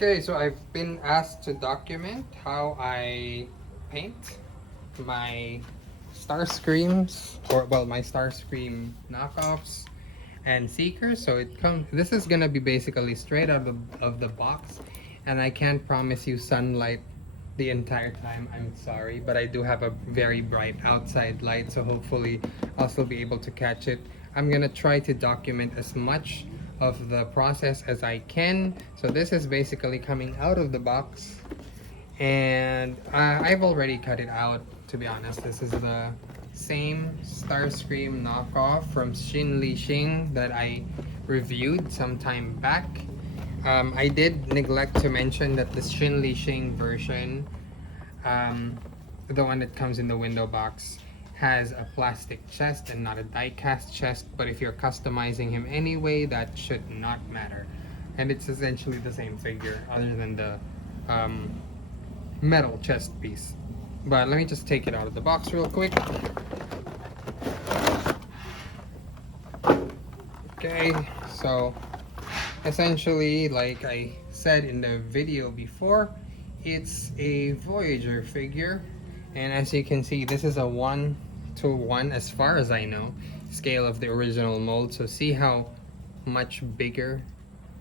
Okay, so I've been asked to document how I paint my Starscreams, or well, my Starscream knockoffs and seekers. So this is gonna be basically straight out of the box, and I can't promise you sunlight the entire time. I'm sorry, but I do have a very bright outside light, so hopefully I'll still be able to catch it. I'm gonna try to document as much of the process as I can. So this is basically coming out of the box, and I've already cut it out, to be honest. This is the same Starscream knockoff from Xin Li Xing that I reviewed some time back. I did neglect to mention that the Xin Li Xing version, the one that comes in the window box, has a plastic chest and not a die-cast chest, but if you're customizing him anyway, that should not matter. And it's essentially the same figure other than the metal chest piece. But let me just take it out of the box real quick. Okay, so essentially, like I said in the video before, it's a Voyager figure, and as you can see, this is a 1:1, as far as I know, scale of the original mold. So see how much bigger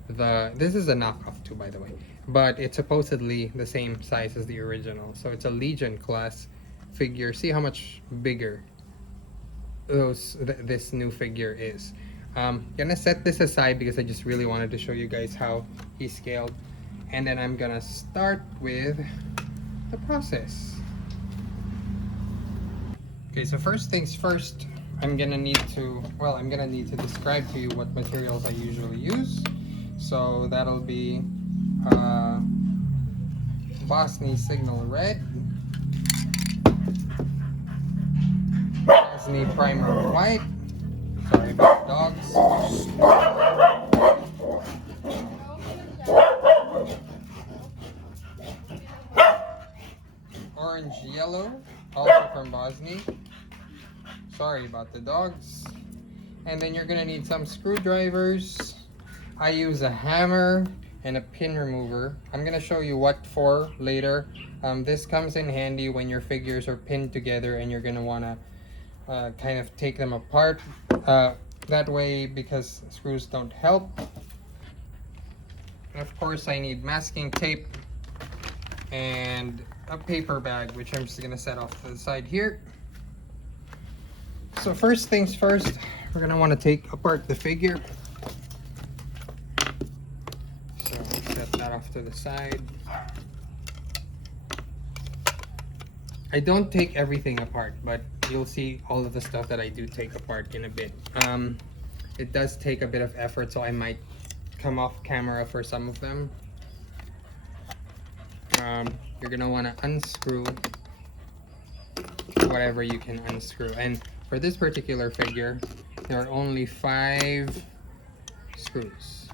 this is a knockoff too, by the way, but it's supposedly the same size as the original. So it's a Legion class figure. See how much bigger this new figure is. Gonna set this aside because I just really wanted to show you guys how he scaled, and then I'm gonna start with the process. Okay, so first things first, I'm gonna need to describe to you what materials I usually use. So that'll be Bosnia Signal Red, Bosnia Primer White, sorry about dogs, Orange Yellow, also from Bosnia, sorry about the dogs. And then you're gonna need some screwdrivers. I use a hammer and a pin remover. I'm gonna show you what for later. This comes in handy when your figures are pinned together and you're gonna wanna kind of take them apart that way, because screws don't help. And of course I need masking tape and a paper bag, which I'm just gonna set off to the side here. So first things first, we're gonna want to take apart the figure. So set that off to the side. I don't take everything apart, but you'll see all of the stuff that I do take apart in a bit. It does take a bit of effort, so I might come off camera for some of them. You're gonna want to unscrew whatever you can unscrew, and for this particular figure there are only 5 screws.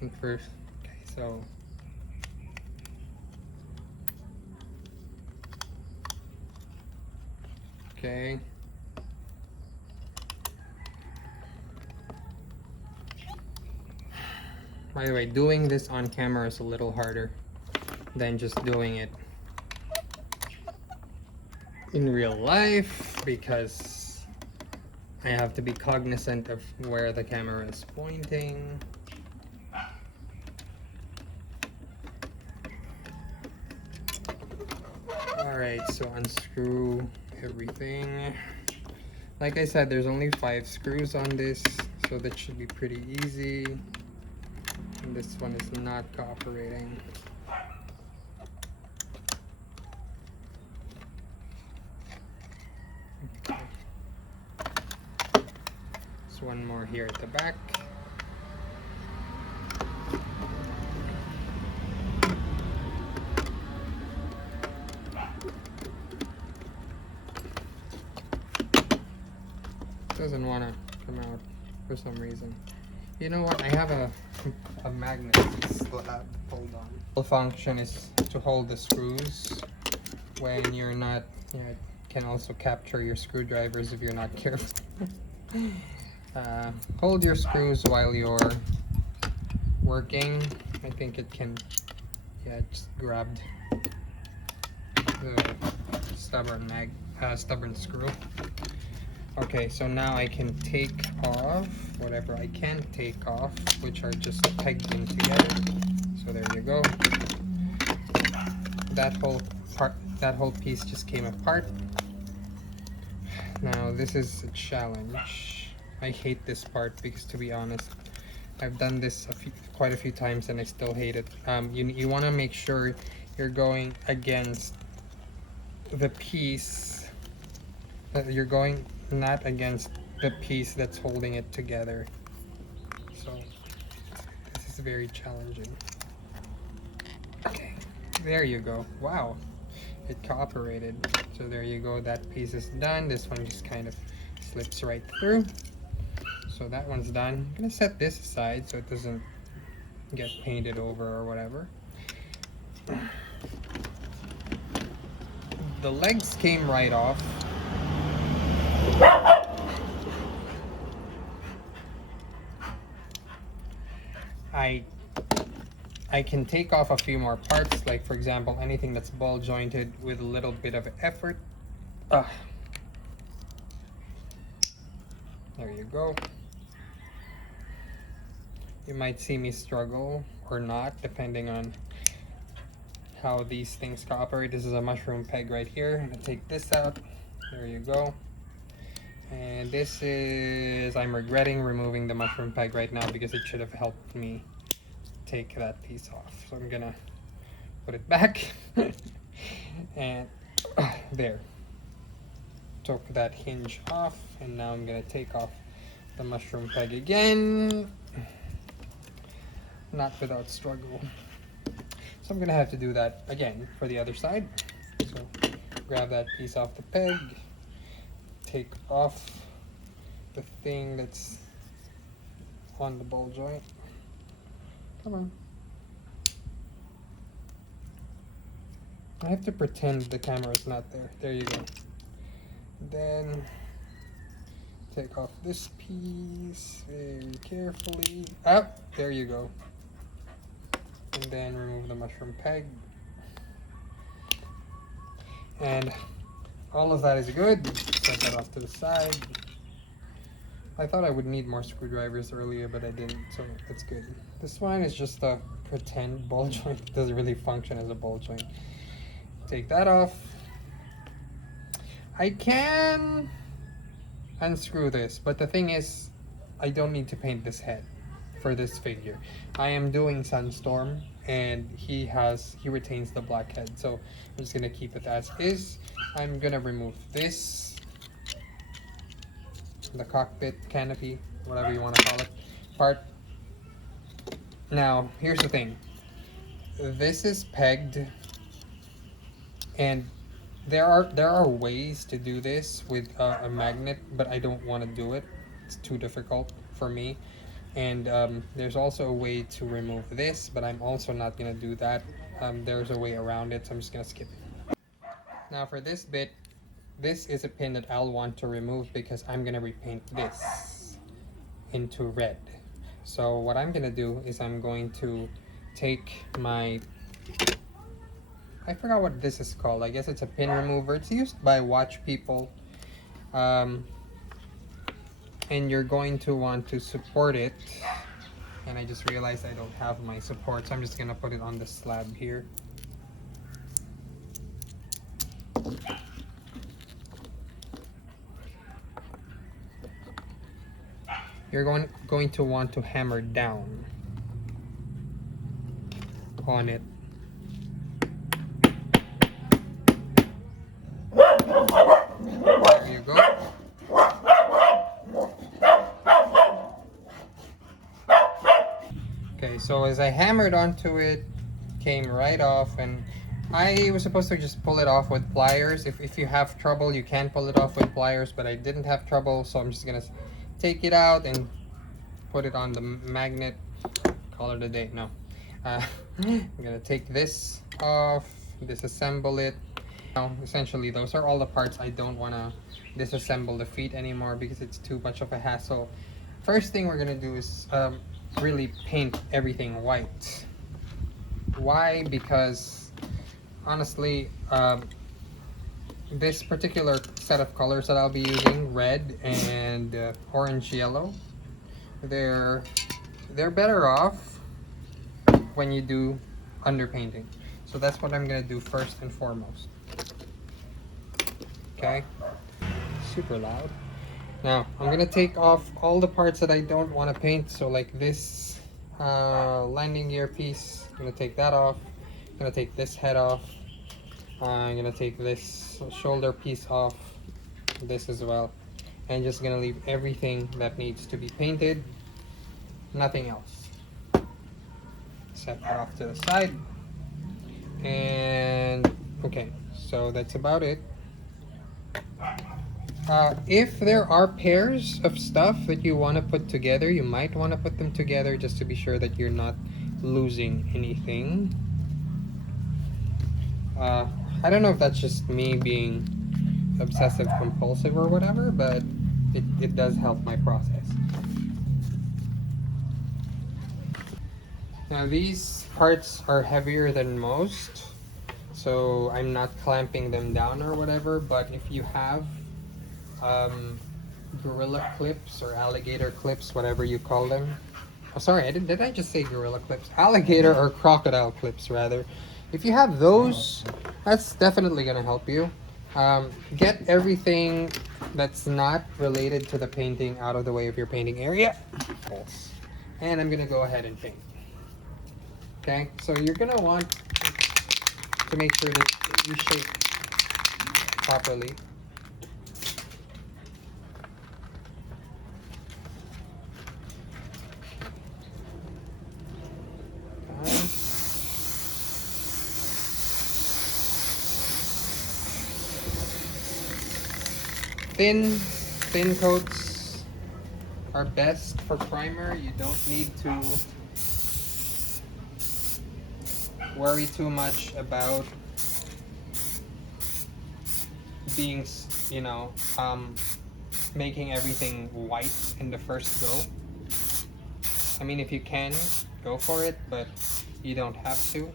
And first, okay, so okay. By the way, doing this on camera is a little harder than just doing it in real life, because I have to be cognizant of where the camera is pointing. Alright, so unscrew everything. Like I said, there's only 5 screws on this, so that should be pretty easy. And this one is not cooperating. Okay. There's one more here at the back. Doesn't want to come out for some reason. You know what? I have a magnet slab. Hold on. The function is to hold the screws when you're not. You know, it can also capture your screwdrivers if you're not careful. Hold your screws while you're working I think it can, yeah, it just grabbed the stubborn screw. Okay, so now I can take off whatever I can take off, which are just pegged in together. So there you go. That whole piece just came apart. Now this is a challenge. I hate this part because, to be honest, I've done this quite a few times and I still hate it. You want to make sure you're going against the piece, that you're going not against the piece that's holding it together. So this is very challenging. Okay, there you go. Wow, it cooperated. So there you go, that piece is done. This one just kind of slips right through. So that one's done. I'm gonna set this aside so it doesn't get painted over or whatever. The legs came right off. I can take off a few more parts, like for example anything that's ball jointed with a little bit of effort. There you go. You might see me struggle or not, depending on how these things cooperate. This is a mushroom peg right here. I'm gonna take this out. There you go. And this is, I'm regretting removing the mushroom peg right now because it should have helped me take that piece off. So I'm gonna put it back. And there. Took that hinge off, and now I'm gonna take off the mushroom peg again. Not without struggle. So I'm gonna have to do that again for the other side. So grab that piece off the peg, take off the thing that's on the ball joint. Come on. I have to pretend the camera is not there. There you go. Then take off this piece very carefully. There you go. And then remove the mushroom peg. And all of that is good. Set that off to the side. I thought I would need more screwdrivers earlier, but I didn't, so that's good. This one is just a pretend ball joint. It doesn't really function as a ball joint. Take that off. I can unscrew this, but the thing is, I don't need to paint this head for this figure. I am doing Sunstorm, and he retains the black head, so I'm just gonna keep it as is. I'm gonna remove this, the cockpit canopy, whatever you want to call it, part. Now, here's the thing. This is pegged, and there are ways to do this with a magnet, but I don't want to do it. It's too difficult for me. And there's also a way to remove this, but I'm also not going to do that. There's a way around it, so I'm just going to skip it. Now for this bit, this is a pin that I'll want to remove because I'm going to repaint this into red. So what I'm going to do is I'm going to take my, I forgot what this is called. I guess it's a pin remover. It's used by watch people. And you're going to want to support it. And I just realized I don't have my support, so I'm just going to put it on the slab here. You're going to want to hammer down on it. There you go. Okay, so as I hammered onto it, came right off, and I was supposed to just pull it off with pliers. If you have trouble, you can pull it off with pliers, but I didn't have trouble, so I'm just gonna take it out and put it on the magnet. Call it a day. No. I'm gonna take this off, disassemble it. Now, essentially, those are all the parts. I don't want to disassemble the feet anymore because it's too much of a hassle. First thing we're gonna do is really paint everything white. Why? Because honestly, this particular set of colors that I'll be using, red and orange yellow, they're better off when you do underpainting. So that's what I'm gonna do first and foremost. Okay, super loud. Now I'm gonna take off all the parts that I don't want to paint. So like this landing gear piece, I'm gonna take that off. I'm gonna take this head off. I'm gonna take this shoulder piece off, this as well, and just gonna leave everything that needs to be painted, nothing else. Set that off to the side. And okay, so that's about it. If there are pairs of stuff that you want to put together, you might want to put them together just to be sure that you're not losing anything. I don't know if that's just me being obsessive compulsive or whatever, but it does help my process. Now these parts are heavier than most, so I'm not clamping them down or whatever, but if you have gorilla clips or alligator clips, whatever you call them. Oh, sorry, did I just say gorilla clips? Alligator or crocodile clips, rather. If you have those, that's definitely going to help you. Get everything that's not related to the painting out of the way of your painting area. And I'm going to go ahead and paint. Okay, so you're going to want to make sure that you shape properly. Thin coats are best for primer. You don't need to worry too much about being, you know, making everything white in the first go. I mean, if you can, go for it, but you don't have to.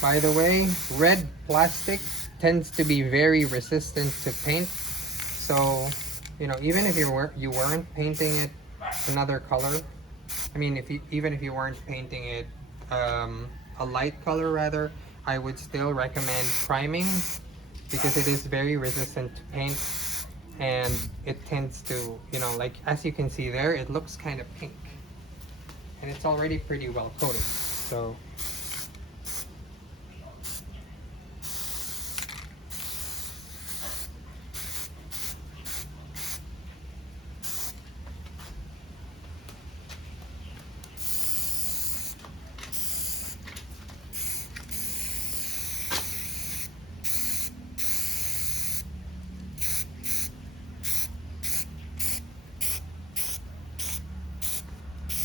By the way, red plastic tends to be very resistant to paint. So, you know, even if you weren't painting it another color, I mean, even if you weren't painting it a light color rather, I would still recommend priming because it is very resistant to paint, and it tends to, you know, like as you can see there, it looks kind of pink, and it's already pretty well coated. So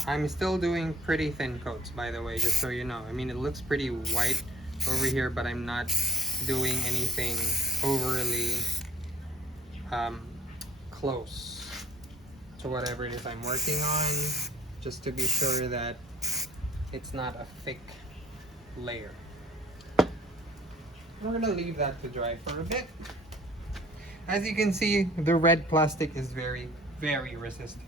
I'm still doing pretty thin coats, by the way, just so you know. I mean, it looks pretty white over here, but I'm not doing anything overly close to whatever it is I'm working on, just to be sure that it's not a thick layer. We're gonna leave that to dry for a bit. As you can see, the red plastic is very, very resistant.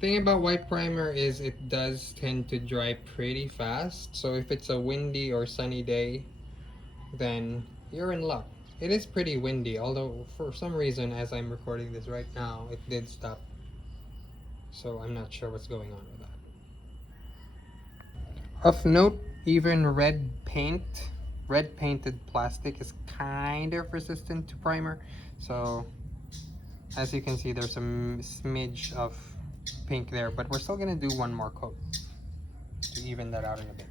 Thing about white primer is it does tend to dry pretty fast, so if it's a windy or sunny day, then you're in luck. It is pretty windy, although for some reason as I'm recording this right now, it did stop, so I'm not sure what's going on with that. Of note, even red painted plastic is kind of resistant to primer, so as you can see, there's a smidge of pink there, but we're still gonna do one more coat to even that out in a bit.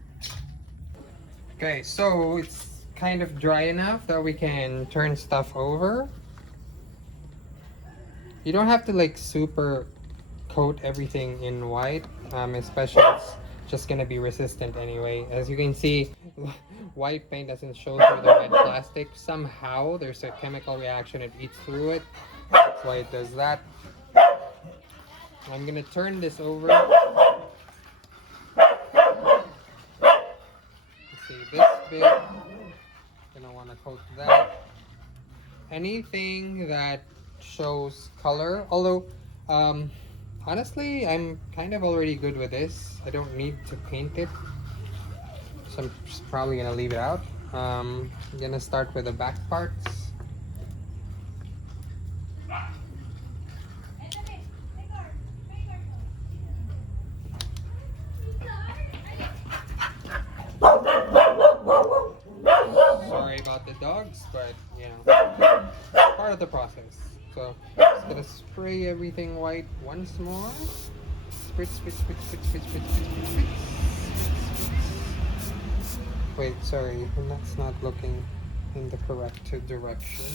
Okay, so it's kind of dry enough that we can turn stuff over. You don't have to like super coat everything in white, especially just gonna be resistant anyway. As you can see, white paint doesn't show through the red plastic. Somehow there's a chemical reaction, it eats through it. That's why it does that. I'm gonna turn this over. See this bit, gonna want to coat that. Anything that shows color, although honestly I'm kind of already good with this. I don't need to paint it, so I'm just probably gonna leave it out. I'm gonna start with the back parts. Sorry about the dogs, but you know, part of the process. So just gonna spray everything white once more. Spritz, spritz, spritz, spritz, spritz, spritz, spritz, spritz, spritz. Wait, sorry, that's not looking in the correct direction.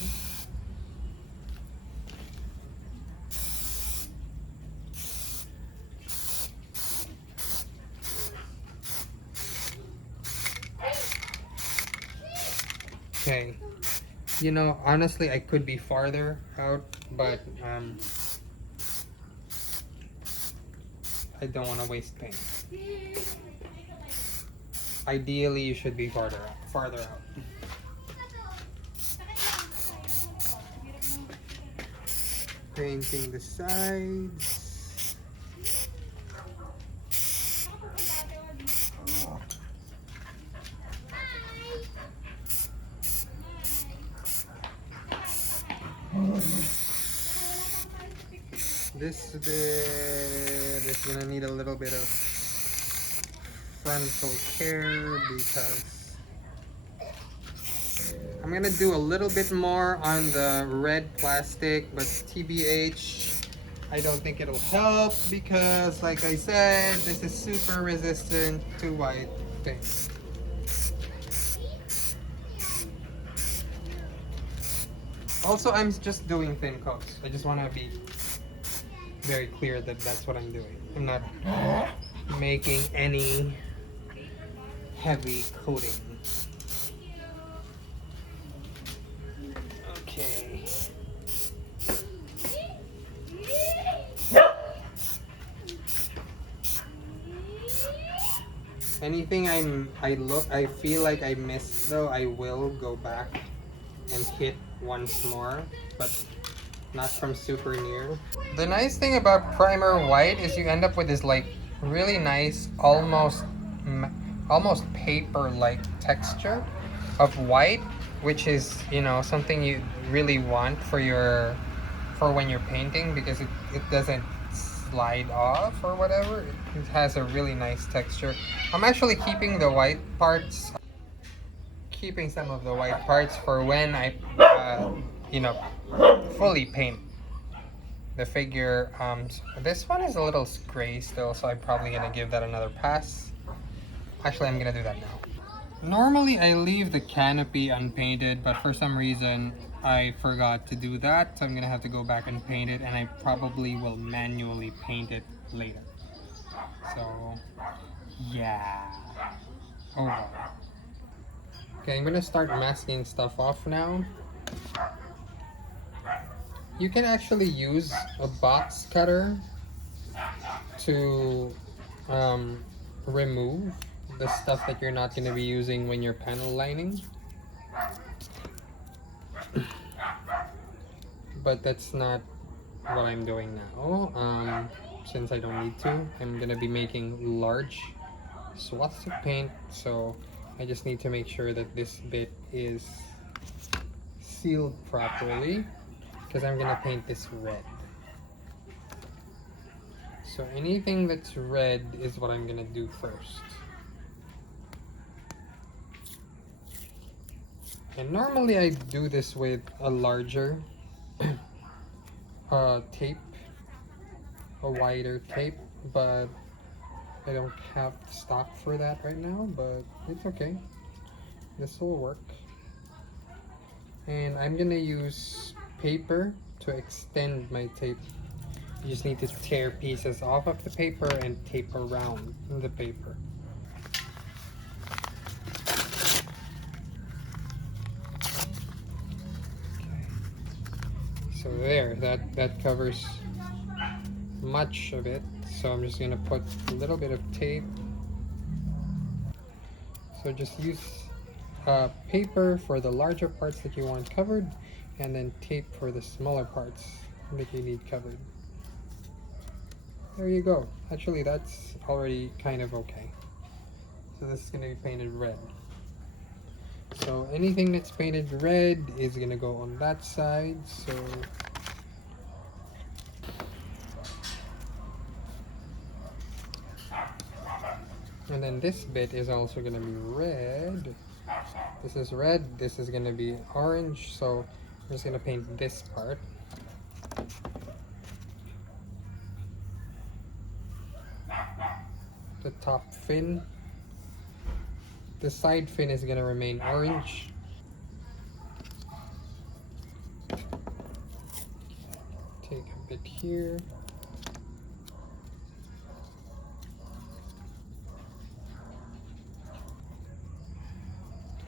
Okay, you know, honestly I could be farther out, but I don't want to waste paint. Ideally you should be farther out. Painting the sides. This bit is gonna need a little bit of frontal care because I'm gonna do a little bit more on the red plastic, but TBH, I don't think it'll help because, like I said, this is super resistant to white paint. Also, I'm just doing thin coats. I just want to be very clear that that's what I'm doing. I'm not making any heavy coating. Okay. Anything I feel like I missed though, I will go back and hit once more, but not from super near. The nice thing about primer white is you end up with this like really nice, almost paper-like texture of white, which is, you know, something you really want for when you're painting, because it doesn't slide off or whatever. It has a really nice texture. I'm actually keeping the white parts, keeping some of the white parts for when I you know, fully paint the figure. This one is a little gray still, so I'm probably gonna give that another pass. Actually, I'm gonna do that now. Normally I leave the canopy unpainted, but for some reason I forgot to do that, so I'm gonna have to go back and paint it, and I probably will manually paint it later. So yeah. Oh well. Okay, I'm gonna start masking stuff off now. You can actually use a box cutter to remove the stuff that you're not going to be using when you're panel lining. But that's not what I'm doing now. Since I don't need to, I'm going to be making large swaths of paint, so I just need to make sure that this bit is sealed properly, because I'm gonna paint this red. So anything that's red is what I'm gonna do first. And normally I do this with a larger tape, a wider tape, but I don't have stock for that right now, but it's okay. This will work. And I'm gonna use paper to extend my tape. You just need to tear pieces off of the paper and tape around the paper. So there, that covers much of it. So I'm just gonna put a little bit of tape. So just use paper for the larger parts that you want covered, and then tape for the smaller parts that you need covered. There you go. Actually, that's already kind of okay. So this is gonna be painted red. So anything that's painted red is gonna go on that side. So and then this bit is also gonna be red. This is red, this is gonna be orange, so I'm just gonna paint this part. The top fin. The side fin is gonna remain orange. Take a bit here.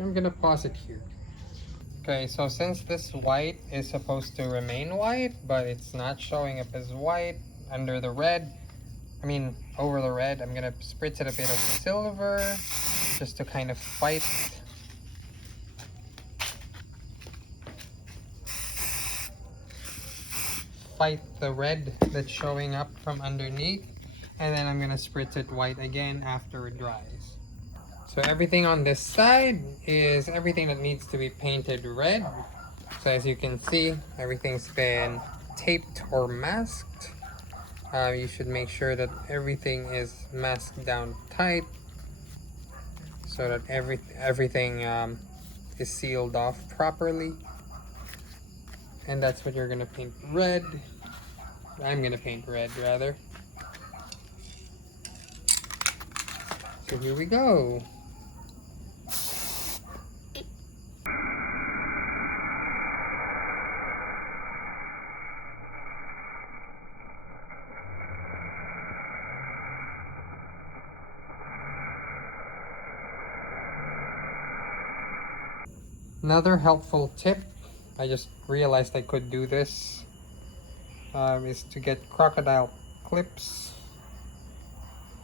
I'm gonna pause it here. Okay, so since this white is supposed to remain white, but it's not showing up as white under the red, over the red, I'm gonna spritz it a bit of silver just to kind of fight the red that's showing up from underneath, and then I'm gonna spritz it white again after it dries. So everything on this side is everything that needs to be painted red. So as you can see, everything's been taped or masked. You should make sure that everything is masked down tight so that everything is sealed off properly. And that's what you're gonna paint red. I'm gonna paint red rather. So here we go. Another helpful tip, I just realized I could do this, is to get crocodile clips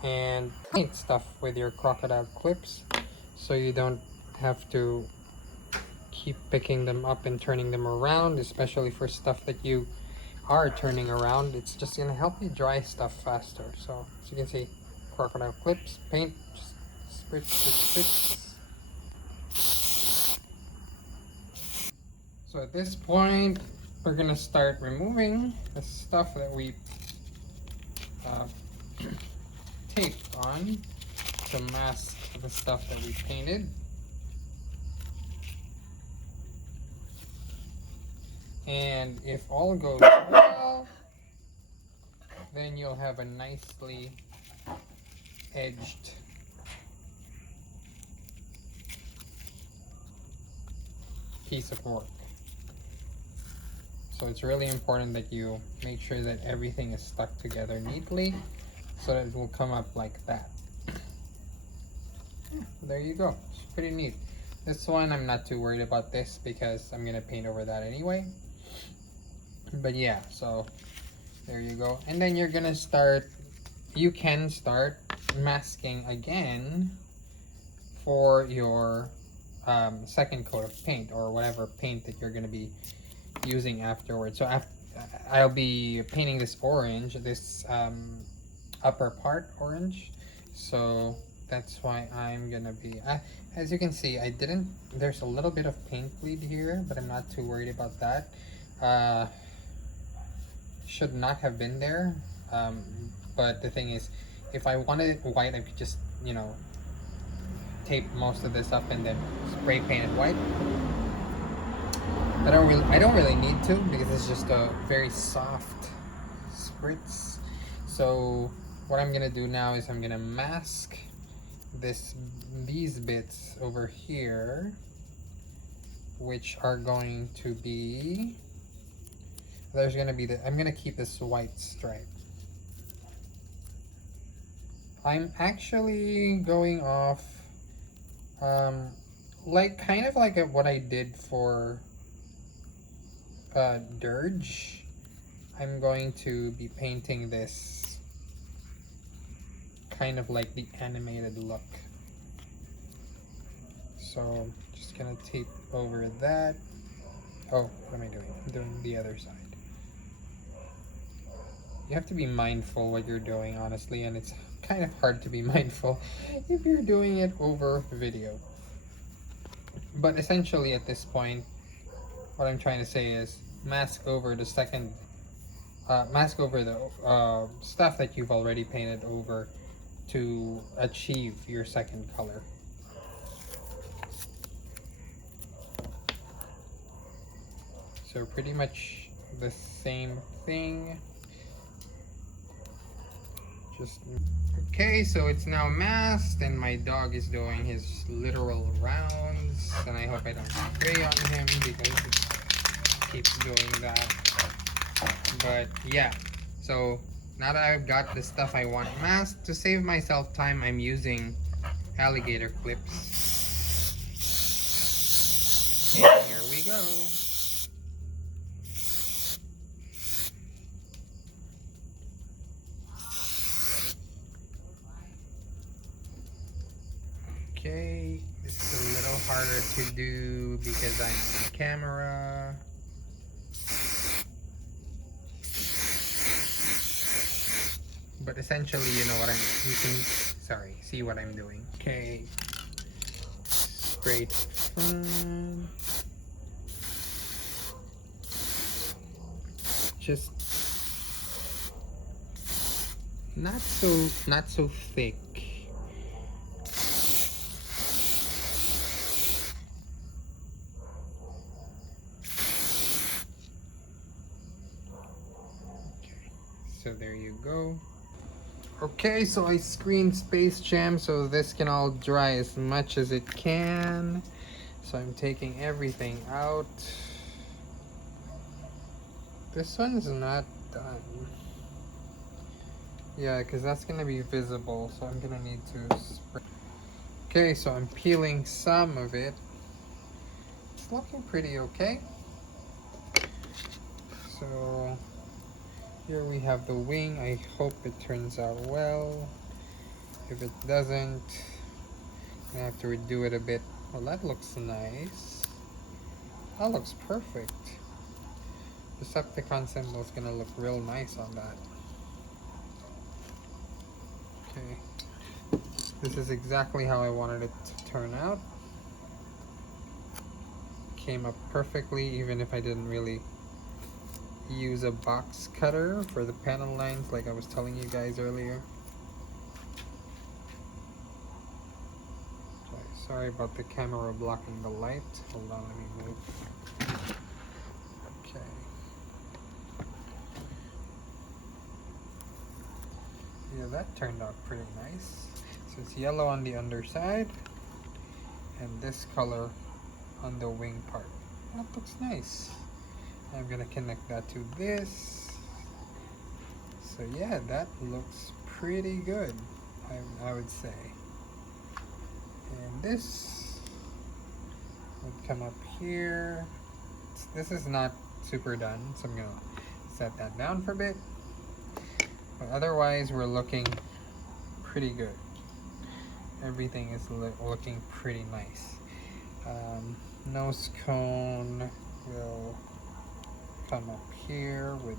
and paint stuff with your crocodile clips so you don't have to keep picking them up and turning them around, especially for stuff that you are turning around. It's just gonna help you dry stuff faster. So as you can see, crocodile clips, paint, just spritz, spritz, spritz. So at this point, we're gonna start removing the stuff that we taped on to mask the stuff that we painted. And if all goes well, then you'll have a nicely edged piece of work. So it's really important that you make sure that everything is stuck together neatly so that it will come up like that. There you go. It's pretty neat. This one, I'm not too worried about this because I'm gonna paint over that anyway. But yeah, so there you go. And then you're gonna start, you can start masking again for your second coat of paint or whatever paint that you're gonna be using afterwards. So I'll be painting this orange, this upper part orange. So that's why I'm gonna be, as you can see, there's a little bit of paint bleed here, but I'm not too worried about that. Should not have been there, but the thing is, if I wanted it white, I could just, tape most of this up and then spray paint it white. I don't really need to because it's just a very soft spritz. So what I'm gonna do now is I'm gonna mask these bits over here, which are going to be there's gonna be I'm gonna keep this white stripe. I'm actually going off like kind of like what I did for Dirge. I'm going to be painting this kind of like the animated look. So just gonna tape over that. Oh, what am I doing? I'm doing the other side. You have to be mindful what you're doing, honestly, and it's kind of hard to be mindful if you're doing it over video. But essentially at this point, what I'm trying to say is mask over the second, mask over the stuff that you've already painted over to achieve your second color. So pretty much the same thing. Just okay, so it's now masked and my dog is doing his literal rounds, and I hope I don't spray on him because he keeps doing that. But yeah, so now that I've got the stuff I want masked, to save myself time, I'm using alligator clips. And here we go. Okay, it's a little harder to do because I'm on camera. But essentially, you know what you can, sorry, see what I'm doing. Okay, straight front. Just not so thick. So there you go. Okay, so I screened Space Jam so this can all dry as much as it can. So I'm taking everything out. This one's not done. Yeah, because that's gonna be visible, so I'm gonna need to spray. Okay, so I'm peeling some of it. It's looking pretty okay. So here we have the wing. I hope it turns out well. If it doesn't, I have to redo it a bit. Well, that looks nice. That looks perfect. The Decepticon symbol is gonna look real nice on that. Okay. This is exactly how I wanted it to turn out. Came up perfectly, even if I didn't really use a box cutter for the panel lines like I was telling you guys earlier. Okay, sorry about the camera blocking the light. Hold on, let me move. Okay. Yeah, that turned out pretty nice. So it's yellow on the underside and this color on the wing part. That looks nice. I'm gonna connect that to this. So yeah, that looks pretty good, I would say. And this would come up here. This is not super done, so I'm gonna set that down for a bit. But otherwise, we're looking pretty good. Everything is looking pretty nice. Nose cone will come up here with,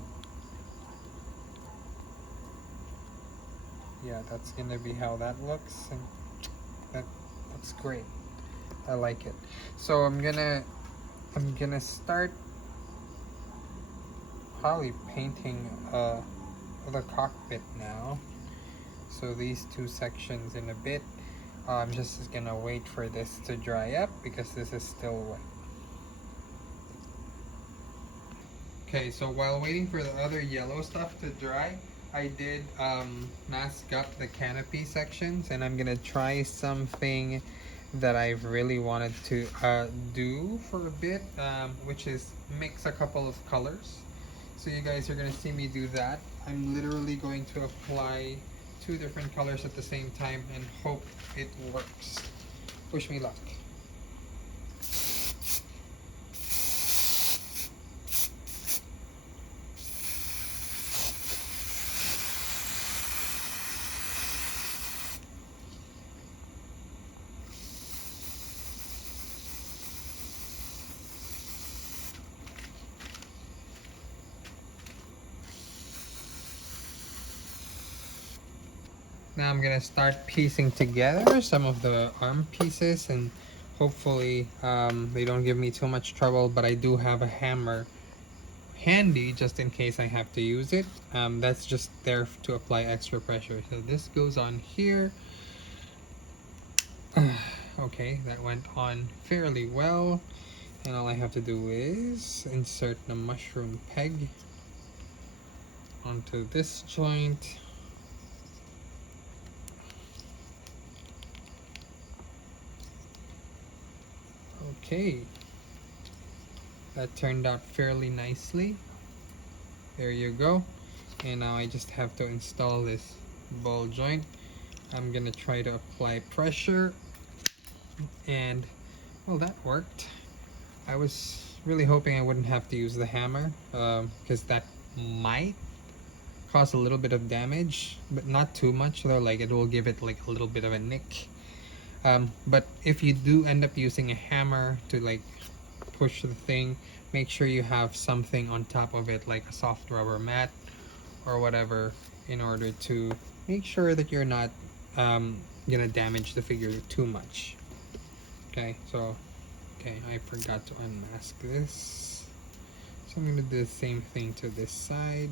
yeah, that's gonna be how that looks, and that looks great. I like it. So I'm gonna start probably painting the cockpit now. So these two sections in a bit. I'm just gonna wait for this to dry up because this is still wet. Okay, so while waiting for the other yellow stuff to dry, I did mask up the canopy sections, and I'm gonna try something that I've really wanted to do for a bit, which is mix a couple of colors. So you guys are gonna see me do that. I'm literally going to apply 2 different colors at the same time and hope it works. Wish me luck. Now I'm gonna start piecing together some of the arm pieces, and hopefully they don't give me too much trouble, but I do have a hammer handy just in case I have to use it. That's just there to apply extra pressure. So this goes on here. Okay, that went on fairly well, and all I have to do is insert the mushroom peg onto this joint. Okay, that turned out fairly nicely. There you go. And now I just have to install this ball joint. I'm gonna try to apply pressure, and well, that worked. I was really hoping I wouldn't have to use the hammer, because that might cause a little bit of damage, but not too much though. Like, it will give it like a little bit of a nick. But if you do end up using a hammer to like push the thing, make sure you have something on top of it, like a soft rubber mat or whatever, in order to make sure that you're not gonna damage the figure too much. Okay, so I forgot to unmask this, so I'm gonna do the same thing to this side.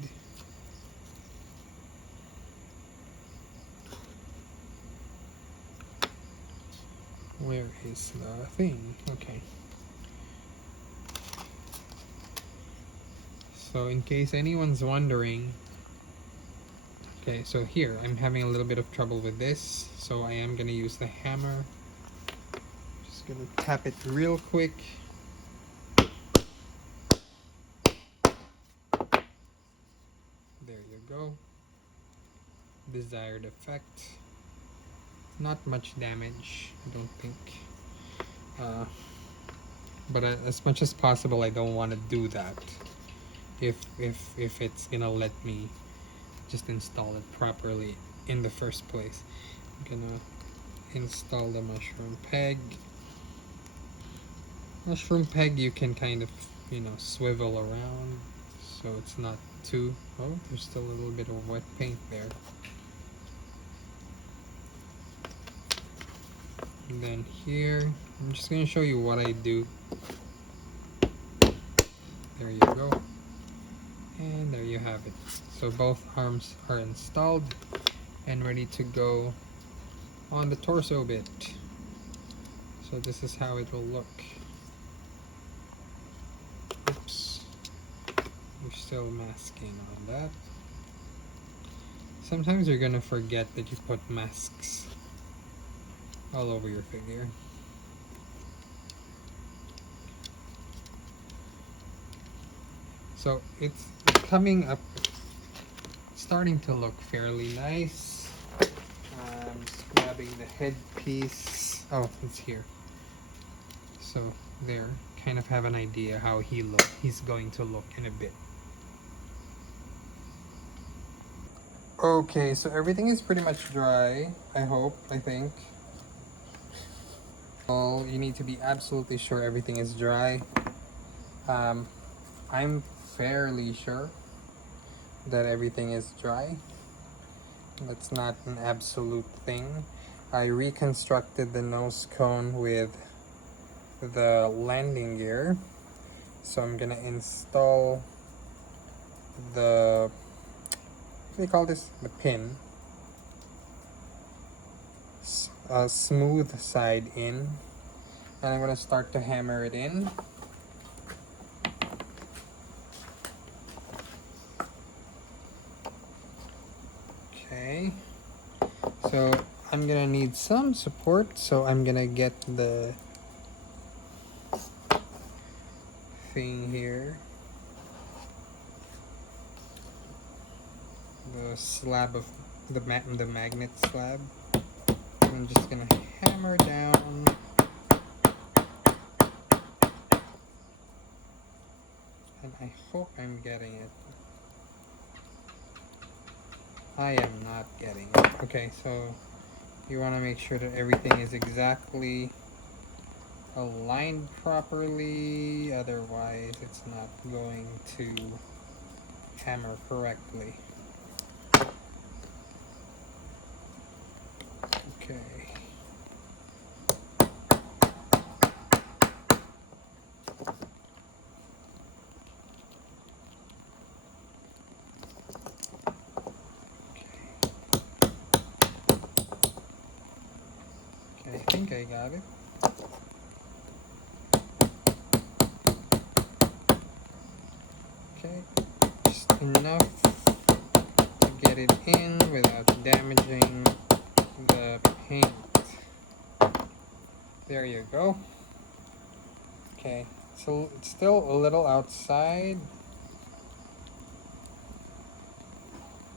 Where is the thing? Okay. So in case anyone's wondering, okay, so here I'm having a little bit of trouble with this, so I am gonna use the hammer. Just gonna tap it real quick. There you go. Desired effect. Not much damage, I don't think. But as much as possible, I don't want to do that. If it's gonna let me just install it properly in the first place. I'm gonna install the mushroom peg. Mushroom peg you can kind of, you know, swivel around so it's not too, oh, there's still a little bit of wet paint there. And then here, I'm just gonna show you what I do. There you go. And there you have it. So both arms are installed and ready to go on the torso bit. So this is how it will look. Oops. We're still masking on that. Sometimes you're gonna forget that you put masks all over your figure. So it's coming up, starting to look fairly nice. I'm just grabbing the headpiece. Oh, it's here. So there, kind of have an idea how he's going to look in a bit. Okay, so everything is pretty much dry, I think. Well, you need to be absolutely sure everything is dry. I'm fairly sure that everything is dry. That's not an absolute thing. I reconstructed the nose cone with the landing gear. So I'm gonna install the, what do you call this? The pin. Smooth side in. And I'm gonna start to hammer it in. Okay, so I'm gonna need some support, so I'm gonna get the thing here. the slab of the magnet slab. I'm just gonna hammer down. And I hope I'm getting it. I am not getting it. Okay, so you want to make sure that everything is exactly aligned properly, otherwise it's not going to hammer correctly. Okay. I think I got it. Okay, just enough to get it in without damaging the paint. There you go. Okay, so it's still a little outside.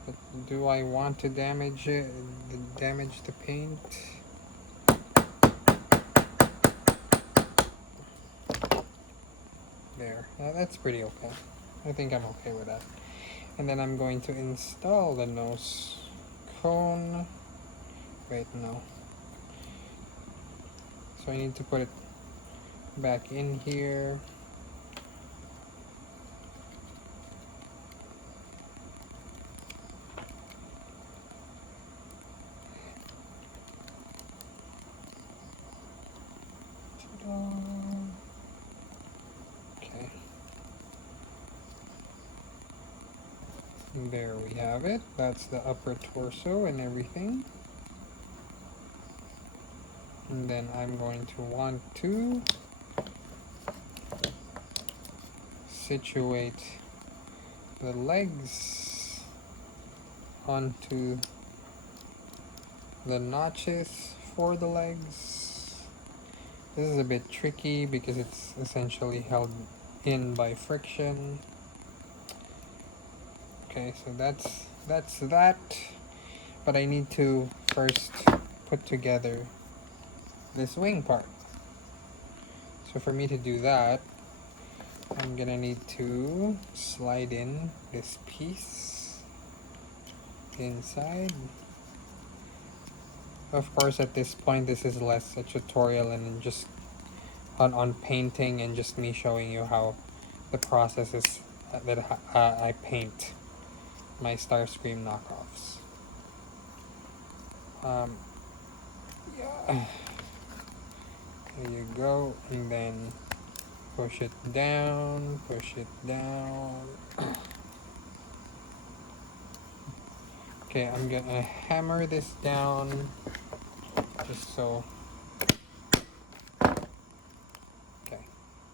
But do I want to damage it? Damage the paint? There, that's pretty okay. I think I'm okay with that. And then I'm going to install the nose cone. Wait, no. So I need to put it back in here. Okay. There we have it. That's the upper torso and everything. And then I'm going to want to situate the legs onto the notches for the legs. This is a bit tricky because it's essentially held in by friction. Okay, so that's that. But I need to first put together this wing part. So for me to do that, I'm gonna need to slide in this piece inside. Of course, at this point, this is less a tutorial and just on painting and just me showing you how the process is that I paint my Starscream knockoffs. Yeah. There you go, and then push it down, push it down. Okay, I'm gonna hammer this down just so. Okay,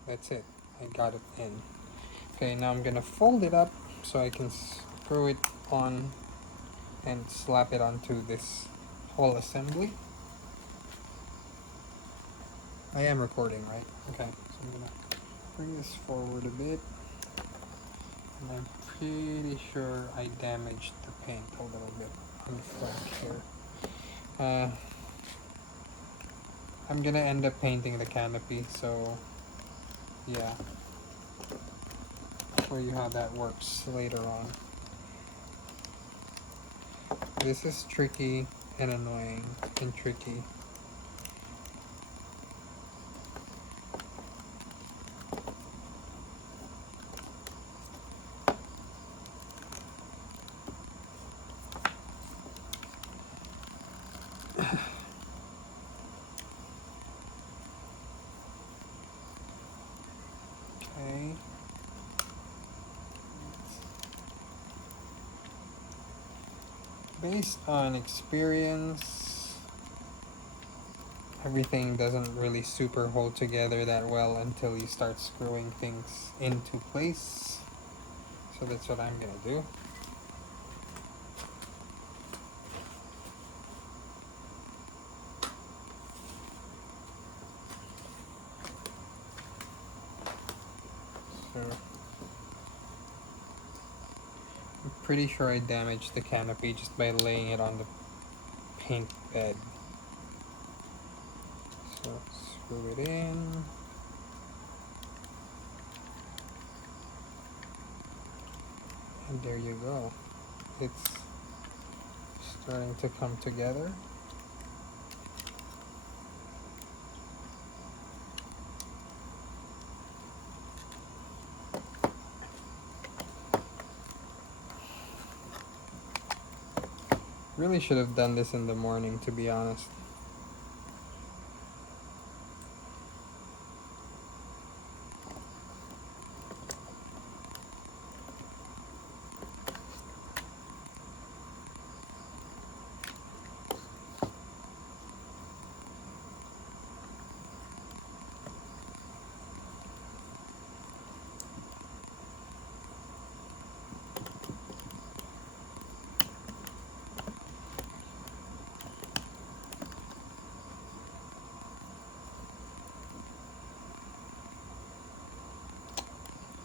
that's it. I got it in. Okay, now I'm gonna fold it up so I can screw it on and slap it onto this whole assembly. I am recording, right? Okay, so I'm gonna bring this forward a bit. And I'm pretty sure I damaged the paint a little bit on the front here. I'm gonna end up painting the canopy, so yeah. I'll show you how that works later on. This is tricky and annoying and tricky. Okay. Based on experience, everything doesn't really super hold together that well until you start screwing things into place. So that's what I'm gonna do. So I'm pretty sure I damaged the canopy just by laying it on the paint bed. So screw it in. And there you go. It's starting to come together. Really should have done this in the morning, to be honest.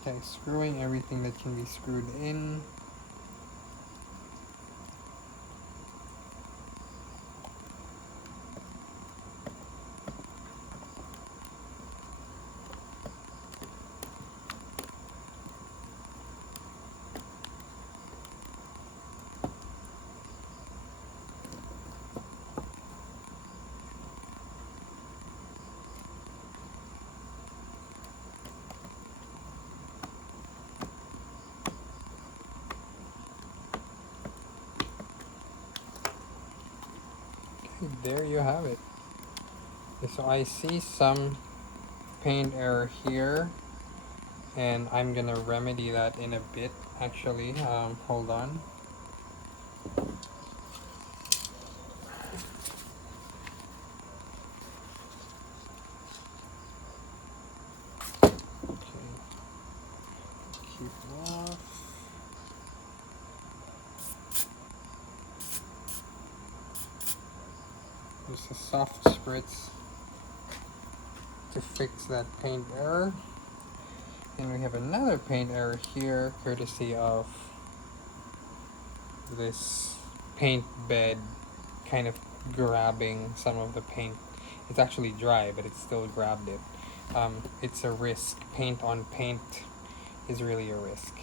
Okay, screwing everything that can be screwed in. There you have it. So I see some paint error here, and I'm gonna remedy that in a bit actually. Hold on. Okay, keep it off. Just a soft spritz to fix that paint error. And we have another paint error here, courtesy of this paint bed kind of grabbing some of the paint. It's actually dry, but it still grabbed it. It's a risk. Paint on paint is really a risk.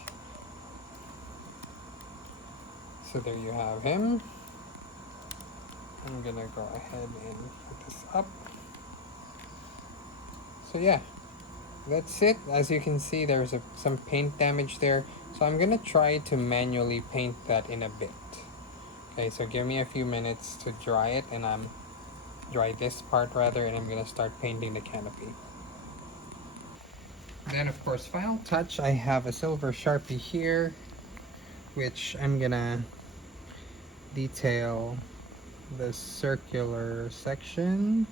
So there you have him. I'm gonna go ahead and put this up. So yeah, that's it. As you can see, there's some paint damage there. So I'm gonna try to manually paint that in a bit. Okay, so give me a few minutes to dry it, and dry this part rather, and I'm gonna start painting the canopy. Then of course, final touch, I have a silver Sharpie here, which I'm gonna detail the circular section